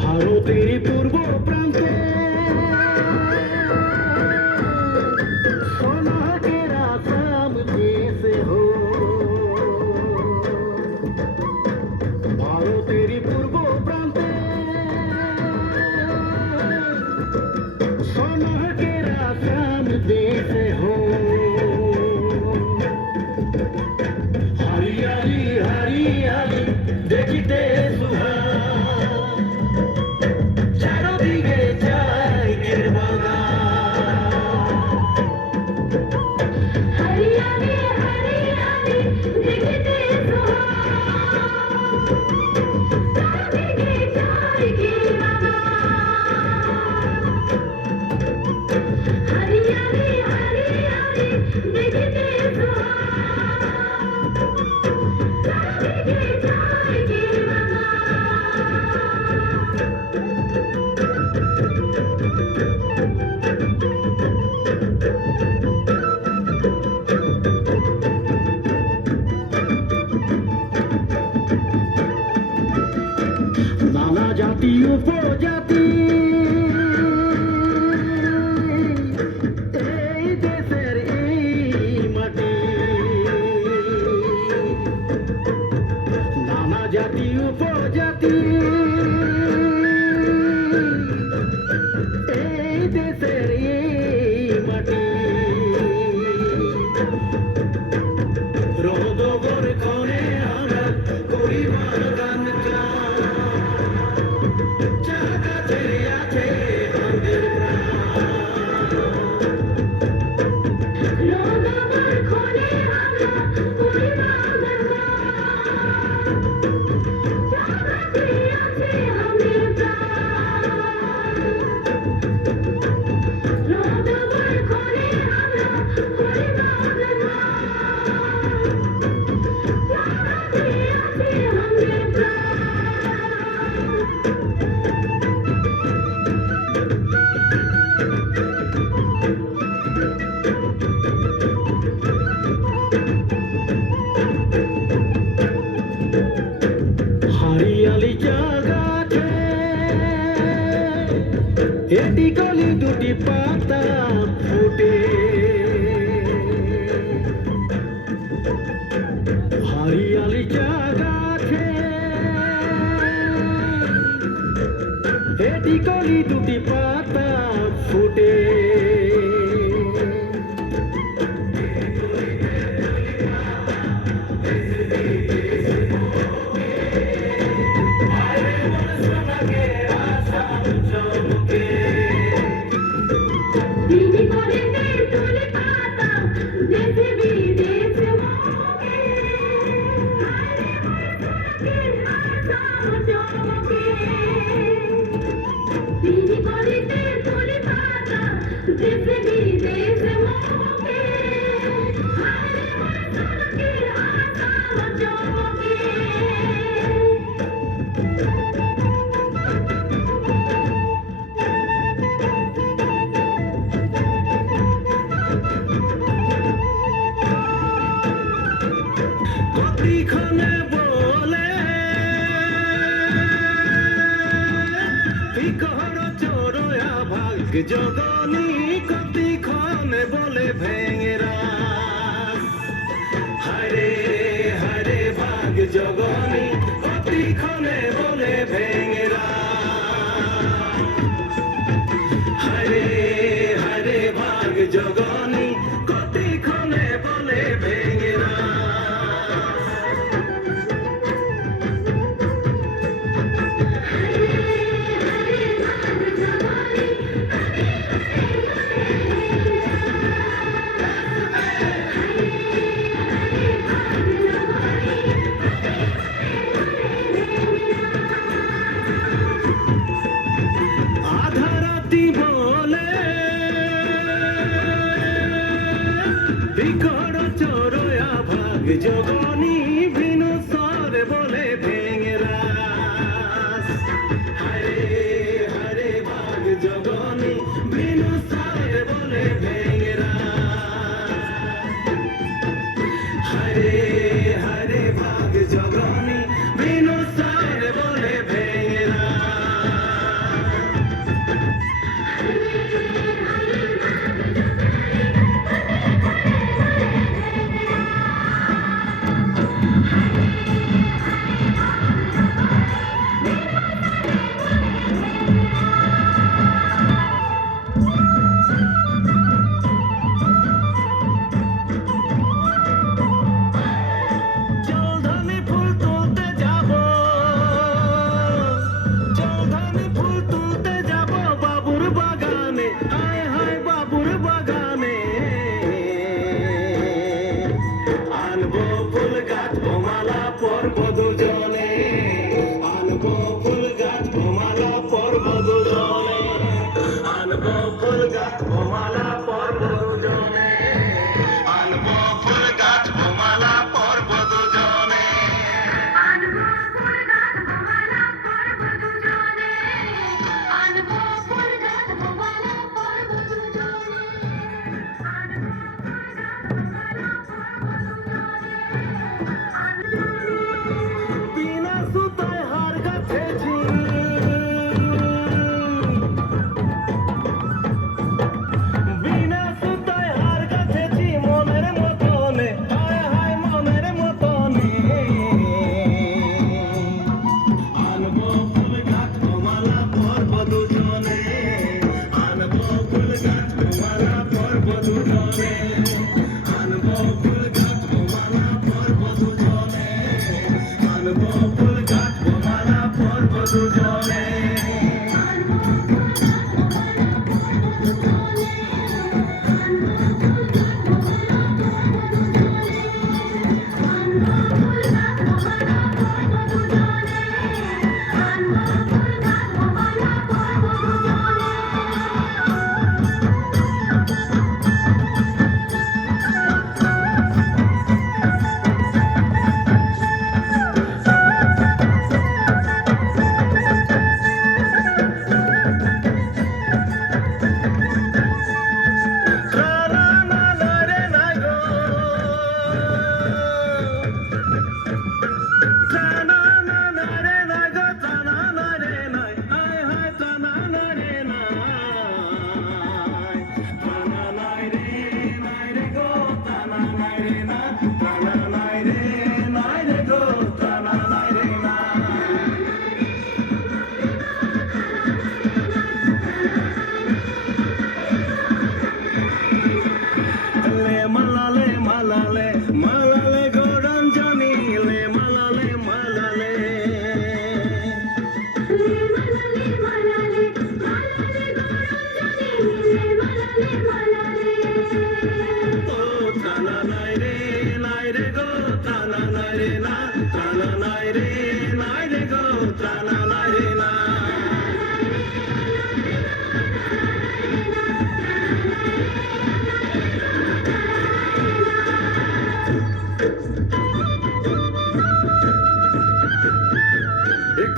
ভারতের পূর্ব প্রান্তে सोना के आसाम जैसे हो ভারতের পূর্ব প্রান্তে सोना के आसाम जैसे हो हरियाली हरियाली देखते सुहाग চারদিকে চায়ের বাগান हरियाली हरियाली देखते सुहाग चारदिके चाয়ের बागान हरियाली हरियाली देखते सुहाग चारदिके चाয়ের নানা জাতি উপজাতি এই দেশের এই মাটি নানা জাতি উপজাতি এই দেশের এই মাটি রোদগর ক্ষণে আমরা করিবার গান চাকাতে আছে আমাদের প্রাণ রোদগর ক্ষণে আমরা করি বাগান চাকাতে আছে আমাদের প্রাণ রোদগর ক্ষণে আমরা করি বাগান চাকাতে আছে আমাদের প্রাণ হারিয়ালি জাগাতে এটি কলি দুটি পাতা ফুটে হারিয়ালি জাগাতে এটি কলি দুটি পাতা ফুটে দিদি করে তুলে পাতা দেশে বিদেশে মোকে হায়রে মনে সোনাকে আসাম চমকে দিদি করে তুলে পাতা দেশে বিদেশে মোকে হায়রে মনে সোনাকে আসাম চমকে কতিক্ষণে বলে পিকর চোরয়া ভাগ জগনি কতিক্ষণে বলে ভেঙেরা হায়রে হায়রে ভাগ জগনি কতিক্ষণে বলে ভেঙেরা হায়রে হায়রে ভাগ জগনি কতিক্ষণে বলে ভেঙেরা আধারাতি বলে বিকট চোরয়া ভাগ জগনি ভিনু সরে বলে ভেঙেরা হায়রে হায়রে ভাগ জগনি ভিনু সরে বলে ভেঙেরা হায়রে হায়রে ভাগ জগনি ভিনু ফুল গাঁথবো মালা পরবো দুজনে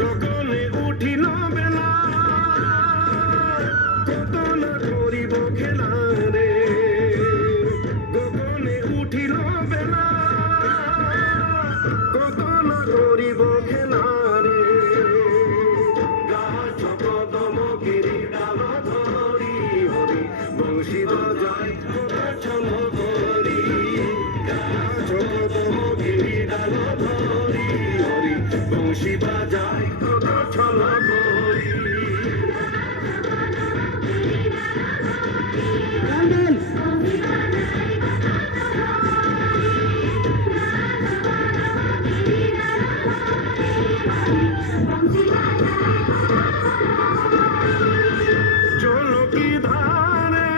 গগনে উঠিল বেলা কত না করিব খেলা রে গগনে উঠিল বেলা কত না করিব খেলা রে গাছ কদম গিরি ডাল ধরি হরি বংশী বাজায় ছল করি গাছ কদম গিরি ডাল ধরি হরি বংশী বাজায় ছল করি চলো কি ধারে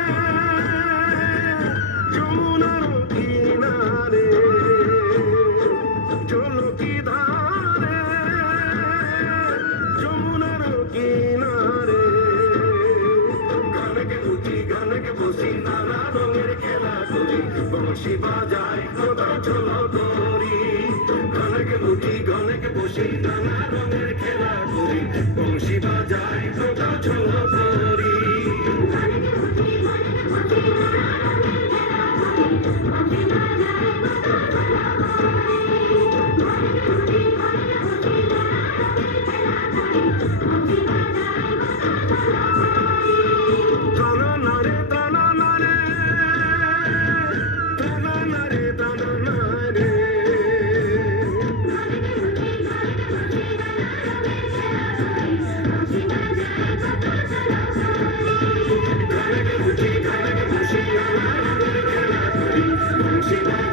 যমুনার কিনারে চলো কি ধারে যমুনার কিনারে গানকে উঠি গানকে বসি নানা রঙের খেলা করি বংশী বাজায় কোথাও চলো করি গানকে উঠি গানকে বসি নানা রঙের খেলা করি বংশী বাজায় কোথাও চলো করি She